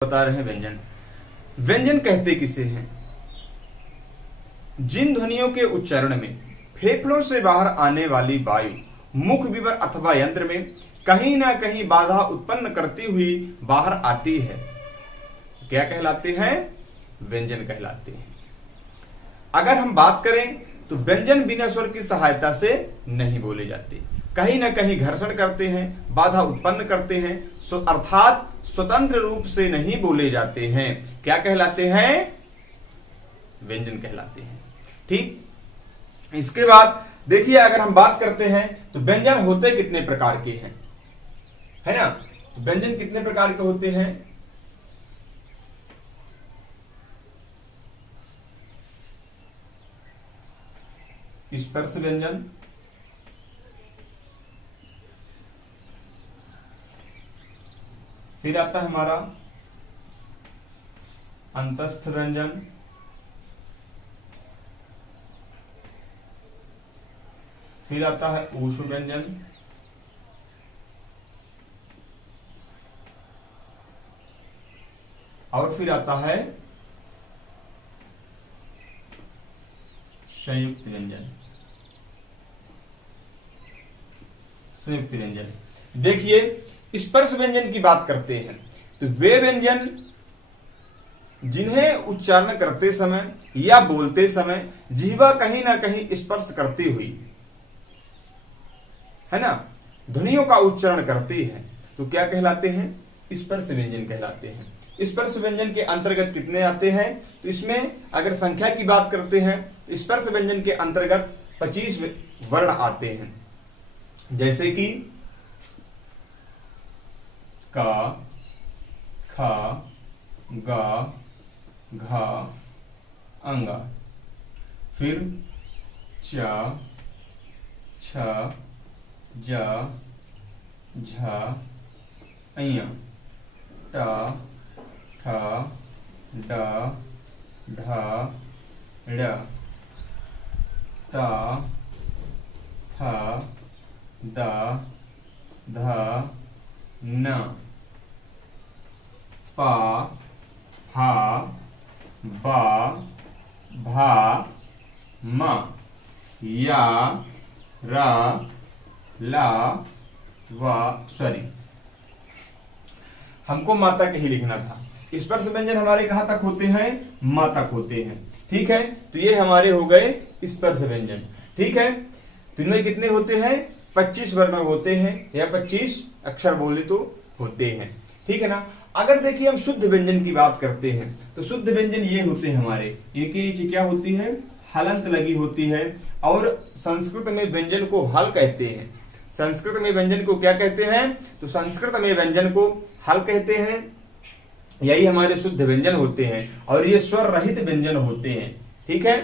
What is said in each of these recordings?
बता रहे हैं व्यंजन। व्यंजन कहते किसे हैं? जिन ध्वनियों के उच्चारण में फेफड़ों से बाहर आने वाली वायु मुख विवर अथवा यंत्र में कहीं ना कहीं बाधा उत्पन्न करती हुई बाहर आती है, क्या कहलाते हैं? व्यंजन कहलाते हैं। अगर हम बात करें तो व्यंजन बिना स्वर की सहायता से नहीं बोले जाते, कहीं ना कहीं घर्षण करते हैं, बाधा उत्पन्न करते हैं, अर्थात स्वतंत्र रूप से नहीं बोले जाते हैं। क्या कहलाते हैं? व्यंजन कहलाते हैं। ठीक, इसके बाद देखिए, अगर हम बात करते हैं तो व्यंजन होते कितने प्रकार के हैं, है ना? व्यंजन कितने प्रकार के होते हैं? स्पर्श व्यंजन, फिर आता है हमारा अंतस्थ व्यंजन, फिर आता है ऊष्म व्यंजन, और फिर आता है संयुक्त व्यंजन। संयुक्त व्यंजन देखिए, स्पर्श व्यंजन की बात करते हैं तो वे व्यंजन जिन्हें उच्चारण करते समय या बोलते समय जीवा कहीं ना कहीं स्पर्श करती हुई, है ना, ध्वनियों का उच्चारण करती है, तो क्या कहलाते हैं? स्पर्श व्यंजन कहलाते हैं। स्पर्श व्यंजन के अंतर्गत कितने आते हैं? तो इसमें अगर संख्या की बात करते हैं, स्पर्श व्यंजन के अंतर्गत 25 वर्ण आते हैं, जैसे कि का, खा, गा, घा, अंगा, फिर चा, छा, जा, झा, अइया, टा, ठा, डा, ढा, ड़ा, ता, था, दा, धा, न, पा, हा, बा, भा, मा, या, रा, ला, वा, सॉरी, हमको माता के ही लिखना था। स्पर्श व्यंजन हमारे कहां तक होते हैं? मां तक होते हैं। ठीक है, तो ये हमारे हो गए स्पर्श व्यंजन। ठीक है, तो इनमें कितने होते हैं? 25 वर्ण होते हैं, या 25 अक्षर बोले तो होते हैं। ठीक है ना? अगर देखिए हम शुद्ध व्यंजन की बात करते हैं तो शुद्ध व्यंजन ये होते हैं हमारे, इनके नीचे क्या होती है? हलंत लगी होती है, और संस्कृत में व्यंजन को हल कहते हैं। संस्कृत में व्यंजन को क्या कहते हैं? तो संस्कृत में व्यंजन को हल कहते हैं। यही हमारे शुद्ध व्यंजन होते हैं, और ये स्वर रहित व्यंजन होते हैं। ठीक है,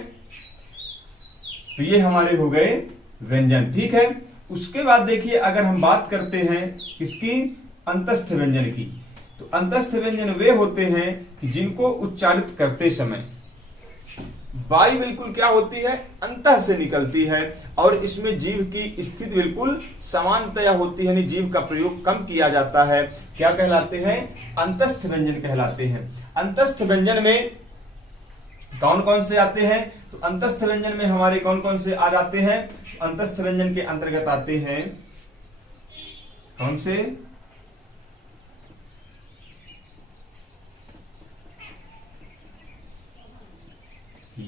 तो ये हमारे हो गए व्यंजन। ठीक है, उसके बाद देखिए, अगर हम बात करते हैं किसकी? अंतस्थ व्यंजन की, तो अंतस्थ व्यंजन वे होते हैं कि जिनको उच्चारित करते समय वायु बिल्कुल क्या होती है? अंतः से निकलती है, और इसमें जीव की स्थिति बिल्कुल समानतया होती है, यानी जीव का प्रयोग कम किया जाता है। क्या कहलाते हैं? अंतस्थ व्यंजन कहलाते हैं। अंतस्थ व्यंजन में कौन कौन से आते हैं? तो अंतस्थ व्यंजन में हमारे कौन कौन से आ जाते हैं? अंतस्थ व्यंजन के अंतर्गत आते हैं कौन से?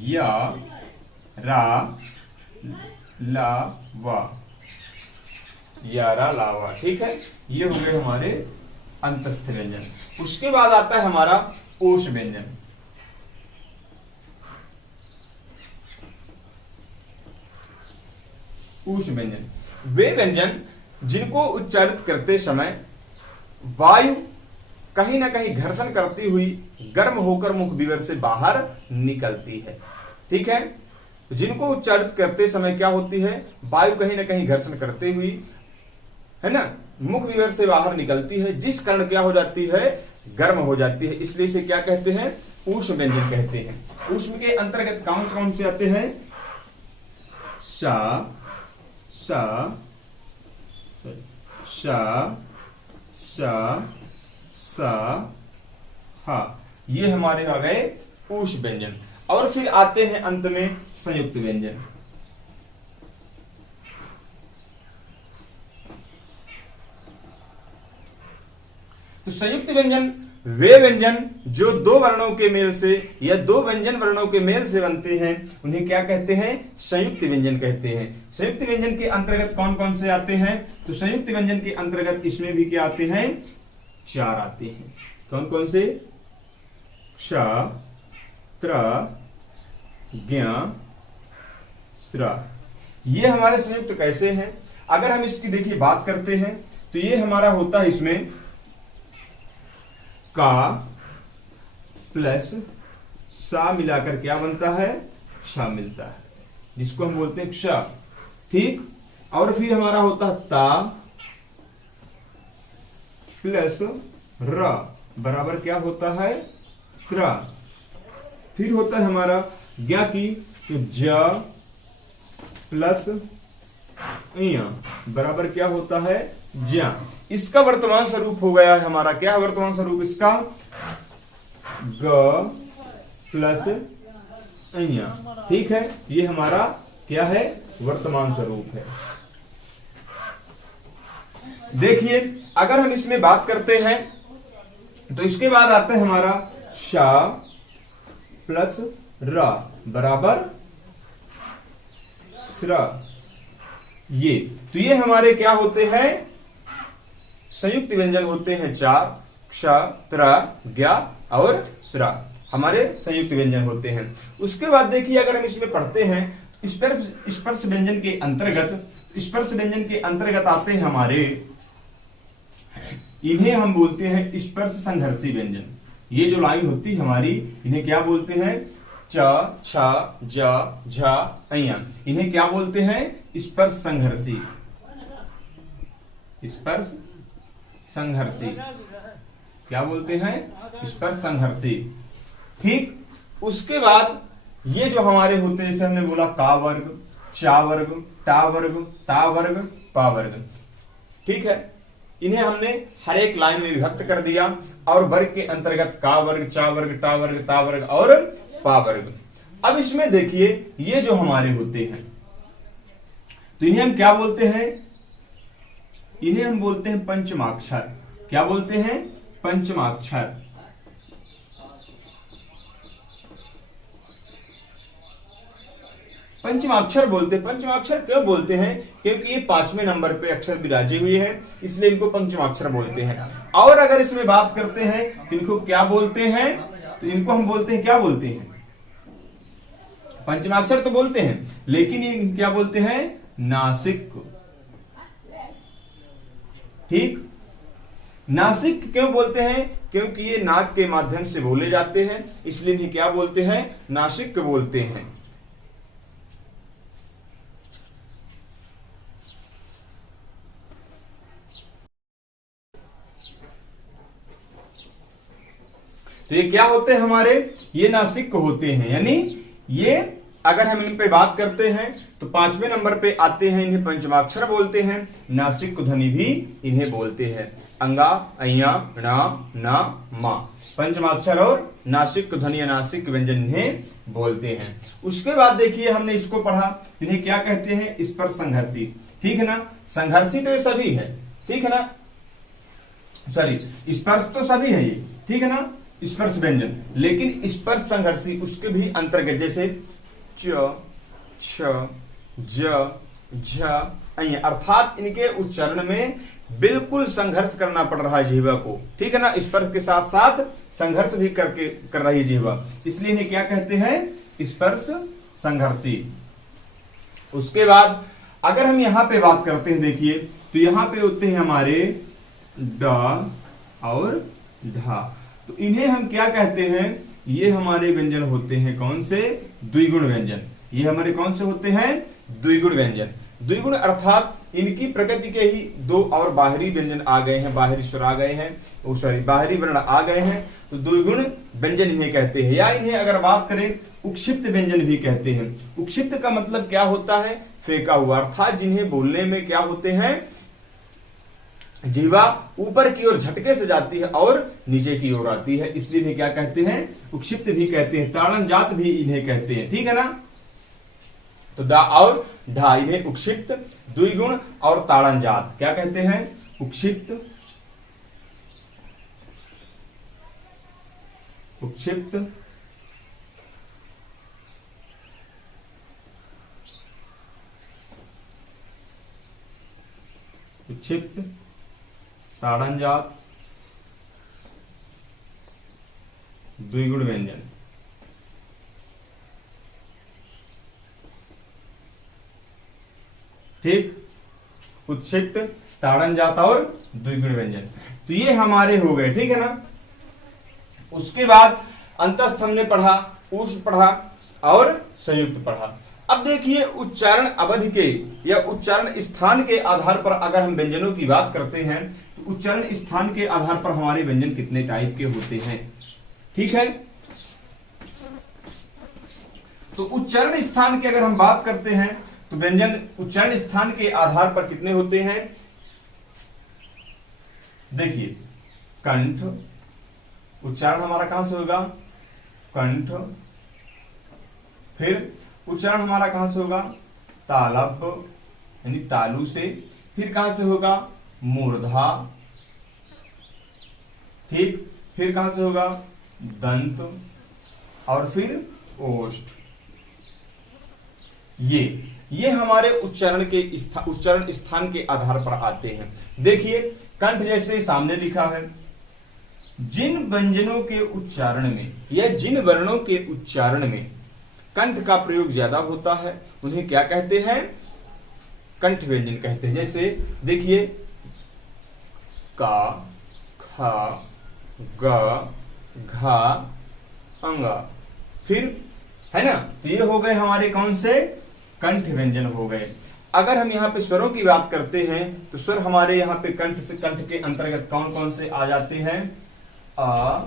या, रा, ला, वा, या, रा, ला, वा। ठीक है, ये हो गए हमारे अंतस्थ व्यंजन। उसके बाद आता है हमारा ओष्ठ व्यंजन। ऊष्म व्यंजन वे व्यंजन जिनको उच्चारित करते समय वायु कहीं ना कहीं घर्षण करती हुई गर्म होकर मुख विवर से बाहर निकलती है। ठीक है, जिनको उच्चारित करते समय क्या होती है? वायु कहीं ना कहीं घर्षण करते हुई, है ना, मुख विवर से बाहर निकलती है, जिस कारण क्या हो जाती है? गर्म हो जाती है। इसलिए इसे क्या कहते हैं? ऊष्म व्यंजन कहते हैं। ऊष्म के अंतर्गत कौन से आते हैं? सा, सा, सा, सा, सा, हाँ, ये हमारे आ गए उष् व्यंजन। और फिर आते हैं अंत में संयुक्त व्यंजन। तो संयुक्त व्यंजन वे व्यंजन जो दो वर्णों के मेल से या दो व्यंजन वर्णों के मेल से बनते हैं, उन्हें क्या कहते हैं? संयुक्त व्यंजन कहते हैं। संयुक्त व्यंजन के अंतर्गत कौन कौन से आते हैं? तो संयुक्त व्यंजन के अंतर्गत इसमें भी क्या आते हैं? 4 आते हैं। कौन कौन से? क्ष, त्र, ज्ञ, स्र। ये हमारे संयुक्त कैसे हैं? अगर हम इसकी देखिए बात करते हैं तो ये हमारा होता है इसमें का प्लस सा मिलाकर क्या बनता है? क्षा मिलता है, जिसको हम बोलते हैं क्ष। ठीक। और फिर हमारा होता है ता प्लस र बराबर क्या होता है? त्र। फिर होता है हमारा ज्ञ की तो ज प्लस य बराबर क्या होता है? ज्ञ। इसका वर्तमान स्वरूप हो गया है हमारा, क्या है वर्तमान स्वरूप इसका? ग प्लस य। ठीक है, ये हमारा क्या है? वर्तमान स्वरूप है। देखिए अगर हम इसमें बात करते हैं तो इसके बाद आता है हमारा शा प्लस र बराबर स्र। ये तो ये हमारे क्या होते हैं? संयुक्त व्यंजन होते हैं 4, क्ष, त्र, ज्ञ और स्र हमारे संयुक्त व्यंजन होते हैं। उसके बाद देखिए अगर हम इसमें पढ़ते हैं स्पर्श व्यंजन के अंतर्गत आते हैं हमारे, इन्हें हम बोलते हैं स्पर्श संघर्षी व्यंजन। ये जो लाइन होती है हमारी, इन्हें क्या बोलते हैं? च, छ, ज, झ, अ। इन्हें क्या बोलते हैं? स्पर्श संघर्षी। स्पर्श संघर्षी क्या बोलते हैं? स्पर्श संघर्षी। ठीक। उसके बाद ये जो हमारे होते हैं, जैसे हमने बोला का वर्ग, चा वर्ग, टा वर्ग, ता वर्ग, पा वर्ग। ठीक है, इन्हें हमने हर एक लाइन में विभक्त कर दिया और वर्ग के अंतर्गत का वर्ग, चा वर्ग, टा वर्ग, ता वर्ग और पा वर्ग। अब इसमें देखिए ये जो हमारे होते हैं तो इन्हें हम क्या बोलते हैं? इन्हें हम बोलते हैं पंचमाक्षर। क्या बोलते हैं? पंचमाक्षर। पंचमाक्षर बोलते हैं। पंचमाक्षर क्यों बोलते हैं? क्योंकि ये 5वें नंबर पे अक्षर विराजे हुए हैं, इसलिए इनको पंचमाक्षर बोलते हैं। और अगर इसमें बात करते हैं तो इनको क्या बोलते हैं? तो इनको हम बोलते हैं, क्या बोलते हैं? पंचमाक्षर तो बोलते हैं, लेकिन ये क्या बोलते हैं? नासिक। ठीक। नासिक क्यों बोलते हैं? क्योंकि ये नाक के माध्यम से बोले जाते हैं, इसलिए इन्हें क्या बोलते हैं? नासिक बोलते हैं। तो ये क्या होते हैं हमारे? ये नासिक होते हैं। यानी ये अगर हम इन पे बात करते हैं तो 5वें नंबर पे आते हैं, इन्हें पंचमाक्षर बोलते हैं। नासिक ध्वनि भी इन्हें बोलते हैं। अंगा, अय्या, णा, ना, मा। पंचमाक्षर और नासिक ध्वनि या नासिक व्यंजन इन्हें बोलते हैं। उसके बाद देखिए हमने इसको पढ़ा, इन्हें क्या कहते हैं? स्पर्श संघर्षी। ठीक है ना? संघर्षी तो ये सभी है, ठीक है ना? सॉरी, स्पर्श तो सभी है ये, ठीक है ना? स्पर्श व्यंजन, लेकिन स्पर्श संघर्षी उसके भी अंतर्गत, जैसे च, छ, ज, झ, अ, अर्थात इनके उच्चारण में बिल्कुल संघर्ष करना पड़ रहा है जिह्वा को। ठीक है ना? स्पर्श के साथ साथ संघर्ष भी कर रही है जिह्वा, इसलिए इन्हें क्या कहते हैं? स्पर्श संघर्षी। उसके बाद अगर हम यहां पे बात करते हैं, देखिए तो यहां पे होते हैं हमारे ड और ढा। तो इन्हें हम क्या कहते हैं? ये हमारे व्यंजन होते हैं कौन से? द्विगुण व्यंजन। ये हमारे कौन से होते हैं? द्विगुण व्यंजन। द्विगुण अर्थात इनकी प्रकृति के ही दो और बाहरी व्यंजन आ गए हैं, बाहरी स्वर आ गए हैं, बाहरी वर्ण आ गए हैं, तो द्विगुण व्यंजन इन्हें कहते हैं। या इन्हें अगर बात करें उक्षिप्त व्यंजन भी कहते हैं। उक्षिप्त का मतलब क्या होता है? फेंका हुआ, अर्थात जिन्हें बोलने में क्या होते हैं? जीवा ऊपर की ओर झटके से जाती है और नीचे की ओर आती है, इसलिए इन्हें क्या कहते हैं, उक्षिप्त भी कहते हैं, ताड़न जात भी इन्हें कहते हैं। ठीक है ना। तो दा और ढा इन्हें उक्षिप्त, द्विगुण और ताड़न जात क्या कहते हैं, उक्षिप्त, उक्षिप्त, उक्षिप्त, ताड़न जात, द्विगुण व्यंजन। ठीक, उक्षिप्त, ताड़न जात और द्विगुण व्यंजन। तो ये हमारे हो गए। ठीक है ना। उसके बाद अंतस्थ हमने पढ़ा, ऊष्म पढ़ा और संयुक्त पढ़ा। अब देखिए उच्चारण अवधि के या उच्चारण स्थान के आधार पर अगर हम व्यंजनों की बात करते हैं तो उच्चारण स्थान के आधार पर हमारे व्यंजन कितने टाइप के होते हैं। ठीक है। तो उच्चारण स्थान की अगर हम बात करते हैं तो व्यंजन उच्चारण स्थान के आधार पर कितने होते हैं। देखिए कंठ, उच्चारण हमारा कहां से होगा, कंठ। फिर उच्चारण हमारा कहां से होगा, तालव्य यानी तालु से। फिर कहां से होगा, मूर्धा। ठीक, फिर कहां से होगा, दंत। और फिर ओष्ठ। ये हमारे उच्चारण स्थान के आधार पर आते हैं। देखिए कंठ जैसे सामने लिखा है, जिन व्यंजनों के उच्चारण में या जिन वर्णों के उच्चारण में कंठ का प्रयोग ज्यादा होता है उन्हें क्या कहते हैं, कंठ व्यंजन कहते हैं। जैसे देखिए का, खा, ग, घा, अंगा। फिर है ना। तो ये हो गए हमारे कौन से, कंठ व्यंजन हो गए। अगर हम यहाँ पे स्वरों की बात करते हैं तो स्वर हमारे यहाँ पे कंठ से, कंठ के अंतर्गत कौन कौन से आ जाते हैं, आ,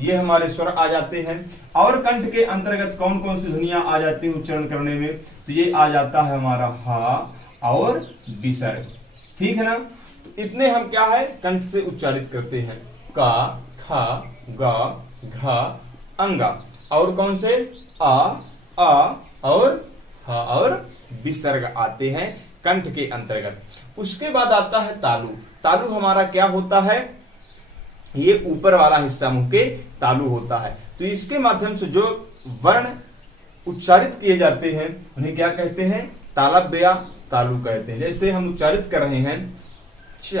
ये हमारे स्वर आ जाते हैं। और कंठ के अंतर्गत कौन कौन सी ध्वनियां आ जाती हैं उच्चारण करने में, तो ये आ जाता है हमारा हा और विसर्ग। ठीक है ना। तो इतने हम क्या है, कंठ से उच्चारित करते हैं, का, खा, गा, घा, अंगा। और कौन से, आ और हा और विसर्ग आते हैं कंठ के अंतर्गत। उसके बाद आता है तालु। तालु हमारा क्या होता है, ये ऊपर वाला हिस्सा मुंह के तालु होता है। तो इसके माध्यम से जो वर्ण उच्चारित किए जाते हैं उन्हें क्या कहते हैं, तालव्य या तालु कहते हैं। जैसे हम उच्चारित कर रहे हैं च,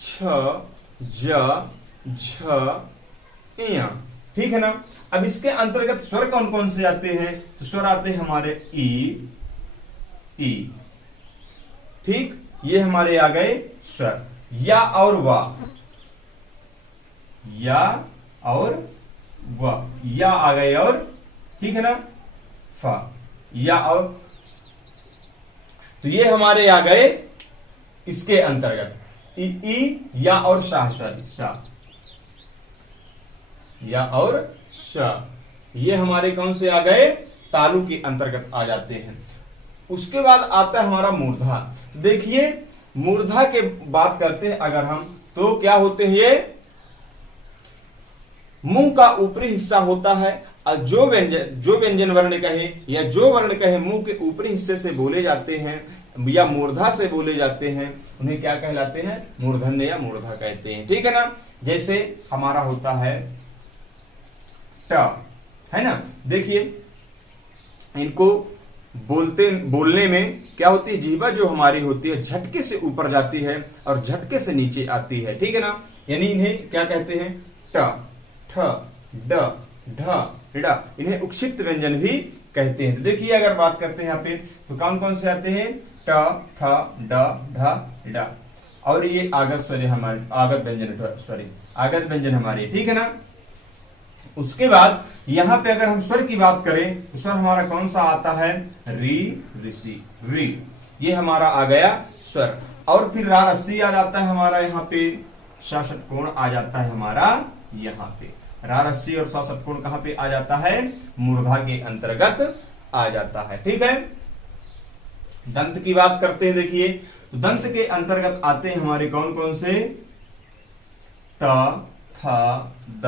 छ, ज, झ, इया। ठीक है ना। अब इसके अंतर्गत स्वर कौन कौन से आते हैं, तो स्वर आते हैं हमारे ई। ठीक, ये हमारे आ गए स्वर। या और वा, या और व, या आ गए। और ठीक है ना, फा, या और, तो ये हमारे आ गए इसके अंतर्गत। ई, या और शाह, सा, या और श, ये हमारे कौन से आ गए, तालु के अंतर्गत आ जाते हैं। उसके बाद आता है हमारा मूर्धा। देखिए मूर्धा के बात करते हैं अगर हम, तो क्या होते हैं, ये मुंह का ऊपरी हिस्सा होता है। और जो व्यंजन वर्ण कहे या जो वर्ण कहे मुंह के ऊपरी हिस्से से बोले जाते हैं या मूर्धा से बोले जाते हैं उन्हें क्या कहलाते हैं, मूर्धन्य या मूर्धा कहते हैं। ठीक है ना। जैसे हमारा होता है ट, है ना। देखिए इनको बोलने में क्या होती है, जीवा जो हमारी होती है झटके से ऊपर जाती है और झटके से नीचे आती है। ठीक है ना। यानी इन्हें क्या कहते हैं, ट, ठ, ड, ढ, ड, इन्हें उक्षिप्त व्यंजन भी कहते हैं। तो देखिए अगर बात करते हैं यहाँ पे तो कौन कौन से आते हैं, ट, ठ, ड, ढ, ड। और ये आगत स्वर हमारे, आगत व्यंजन हमारे। ठीक है ना। उसके बाद यहां पे अगर हम स्वर की बात करें तो स्वर हमारा कौन सा आता है, री, ऋषि, री, ये हमारा आ गया स्वर। और फिर रा रस्सी आ जाता है हमारा यहाँ पे, सा षटकोण आ जाता है हमारा यहाँ पे। रा रस्सी और सा षटकोण कहां पे आ जाता है, मूर्धा के अंतर्गत आ जाता है। ठीक है। दंत की बात करते हैं। देखिए तो दंत के अंतर्गत आते हैं हमारे कौन कौन से? त, थ, द,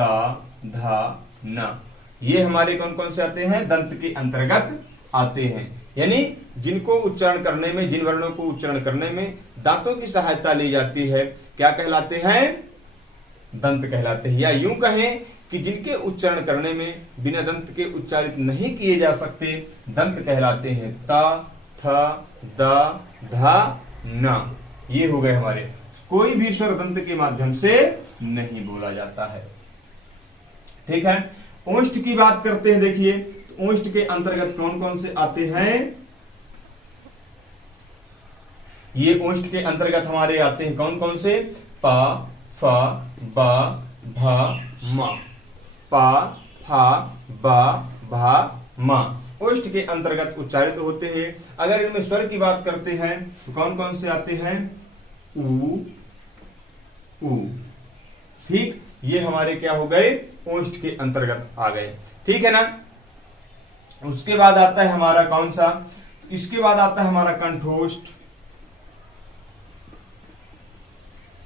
ध, न। ये हमारे कौन कौन से आते हैं? दंत के अंतर्गत आते हैं। यानी जिनको उच्चारण करने में, जिन वर्णों को उच्चारण करने में दांतों की सहायता ली जाती है, क्या कहलाते हैं? दंत कहलाते हैं। या यूं कहें कि जिनके उच्चारण करने में बिना दंत के उच्चारित नहीं किए जा सकते, दंत कहलाते हैं। त, थ, द, ध, न। ये हो गए हमारे। कोई भी स्वर दंत के माध्यम से नहीं बोला जाता है। ठीक है। ओष्ठ की बात करते हैं। देखिए ओष्ठ के अंतर्गत कौन कौन से आते हैं? ये ओष्ठ के अंतर्गत हमारे आते हैं कौन कौन से? प, फ, ब, भ, म। प, फ, ब, भ, म ओष्ठ के अंतर्गत उच्चारित होते हैं। अगर इनमें स्वर की बात करते हैं तो कौन कौन से आते हैं? उ, उ। ठीक, ये हमारे क्या हो गए? ओष्ठ के अंतर्गत आ गए। ठीक है ना। उसके बाद आता है हमारा कौन सा? इसके बाद आता है हमारा कंठोष्ठ।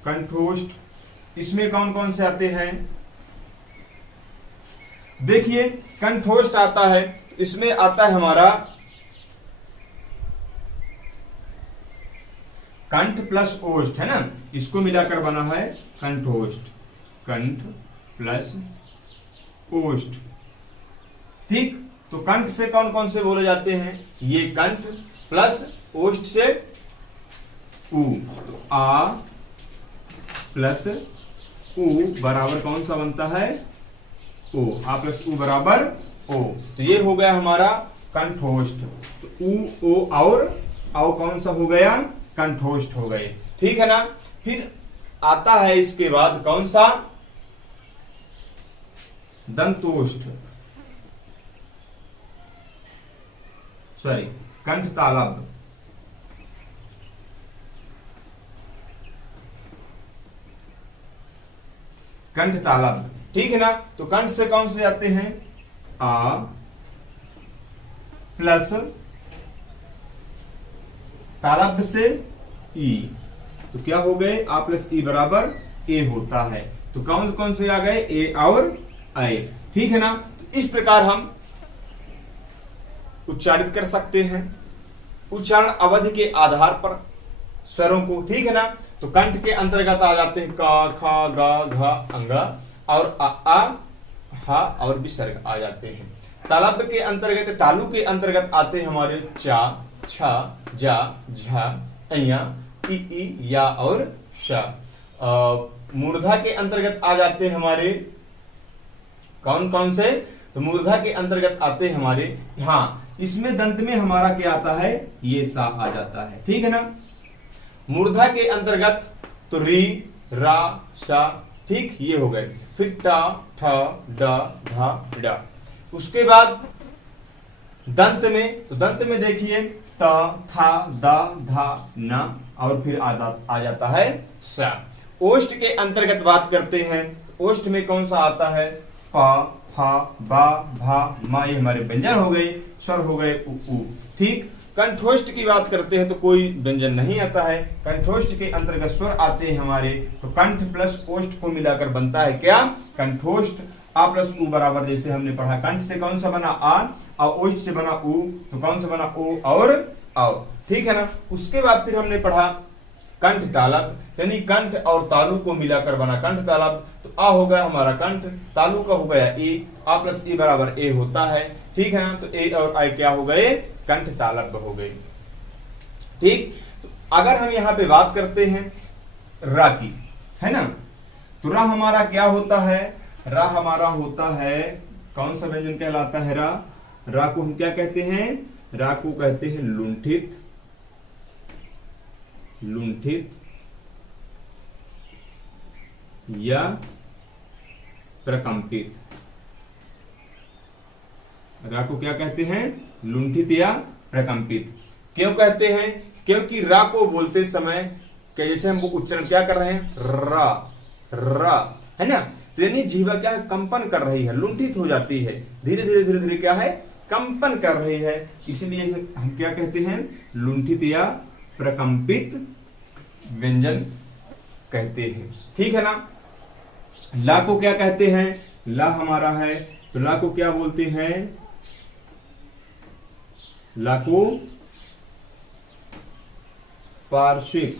कंठोष्ठ इसमें कौन कौन से आते हैं? देखिए कंठोष्ठ आता है, इसमें आता है हमारा कंठ प्लस ओष्ठ, है ना। इसको मिलाकर बना है कंठोष्ठ। कंठ प्लस ओष्ठ। ठीक, तो कंठ से कौन कौन से बोले जाते हैं? ये कंठ प्लस ओष्ठ से उ। तो आ प्लस उ बराबर कौन सा बनता है? ओ। आ प्लस उ बराबर ओ। तो ये हो गया हमारा कंठोष्ठ। तो उ, ओ और औ कौन सा हो गया? कंठोष्ठ हो गए। ठीक है ना। फिर आता है इसके बाद कौन सा? दंतोष्ठ, सॉरी कंठ तालब्ध। कंठ तालब्ध। ठीक है ना। तो कंठ से कौन से आते हैं? आ प्लस तालब्ध से ई। तो क्या हो गए? आ प्लस ई बराबर ए होता है। तो कौन कौन से आ गए? ए और आए। ठीक है ना। तो इस प्रकार हम उच्चारित कर सकते हैं उच्चारण अवधि के आधार पर स्वरों को। ठीक है ना। तो कंठ के अंतर्गत आ जाते हैं का, खा, गा, घा, अंगा और आ, हा और विसर्ग आ जाते हैं। तालब्ध के अंतर्गत, तालु के अंतर्गत आते हैं हमारे चा, छा, जा, झा, अया, ई, या और शा। मूर्धा के अंतर्गत आ जाते हैं हमारे कौन कौन से? तो मूर्धा के अंतर्गत आते हैं हमारे, हाँ इसमें दंत में हमारा क्या आता है? ये सा आ जाता है। ठीक है ना। मूर्धा के अंतर्गत तो री, रा, सा। ठीक, ये हो गए। फिर टा, ठ, ड, ढ, ड। उसके बाद दंत में, तो दंत में देखिए त, था, द, धा, न और फिर आ जाता है सा। ओष्ठ के अंतर्गत बात करते हैं। ओष्ठ में कौन सा आता है? प, फ, बा, भा, मा। ये हमारे व्यंजन हो गए, स्वर हो गए उ, उ। ठीक। कंठोष्ठ की बात करते हैं तो कोई व्यंजन नहीं आता है। कंठोष्ठ के अंतर्गत स्वर आते हैं हमारे, तो कंठ प्लस ओष्ठ को मिलाकर बनता है क्या? कंठोष्ठ। आ प्लस उ बराबर, जैसे हमने पढ़ा, कंठ से कौन सा बना? आ और ओष्ठ से बना उ, तो कौन सा बना? ओ और आओ। ठीक है ना। उसके बाद फिर हमने पढ़ा कंठ तालब्ध, यानी कंठ और तालु को मिलाकर बना कंठ तालब्ध। तो आ हो गया हमारा कंठ, तालु का हो गया ए, आ प्लस ए बराबर ए होता है। ठीक है ना। तो ए और आई क्या हो गए? कंठ तालब्ध हो गए। ठीक। तो अगर हम यहां पे बात करते हैं रा की, है ना, तो रा हमारा क्या होता है? रा हमारा होता है कौन सा व्यंजन कहलाता है? रा। रा को हम क्या कहते हैं? रा को कहते हैं लुंठित, लुंठित या प्रकंपित। रा को क्या कहते हैं? लुंठित या प्रकंपित। क्यों कहते हैं? क्योंकि रा को बोलते समय जैसे हम वो उच्चारण क्या कर रहे हैं? रा, रा, है ना। तो यानी जीवा क्या है? कंपन कर रही है, लुंठित हो जाती है, धीरे धीरे धीरे धीरे क्या है? कंपन कर रही है। इसलिए हम क्या कहते हैं? लुंठित या प्रकंपित व्यंजन कहते हैं। ठीक है ना। ला को क्या कहते हैं? ला हमारा है तो ला को क्या बोलते हैं? ला को पार्श्विक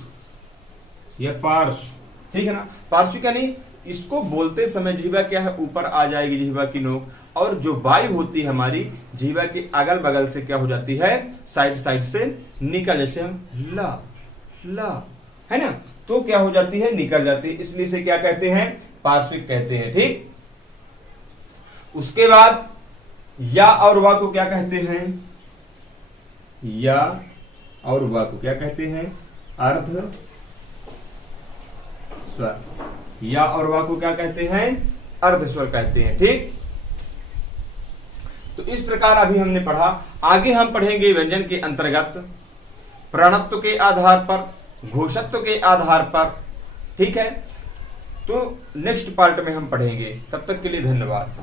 या पार्श्व। ठीक है ना। पार्श्विक यानी इसको बोलते समय जिह्वा क्या है, ऊपर आ जाएगी जिह्वा की नोक, और जो वायु होती है हमारी जिह्वा के अगल बगल से क्या हो जाती है, साइड साइड से निकल, जैसे हम ला ला है ना, तो क्या हो जाती है, निकल जाती है, इसलिए इसे क्या कहते हैं, पार्श्विक कहते हैं। ठीक। उसके बाद या और वा को क्या कहते हैं? या और वा को क्या कहते हैं? अर्ध स्वर। या और वा को क्या कहते हैं? अर्ध स्वर कहते हैं। ठीक। तो इस प्रकार अभी हमने पढ़ा। आगे हम पढ़ेंगे व्यंजन के अंतर्गत प्रणत्व के आधार पर, घोषत्व के आधार पर। ठीक है। तो नेक्स्ट पार्ट में हम पढ़ेंगे। तब तक के लिए धन्यवाद।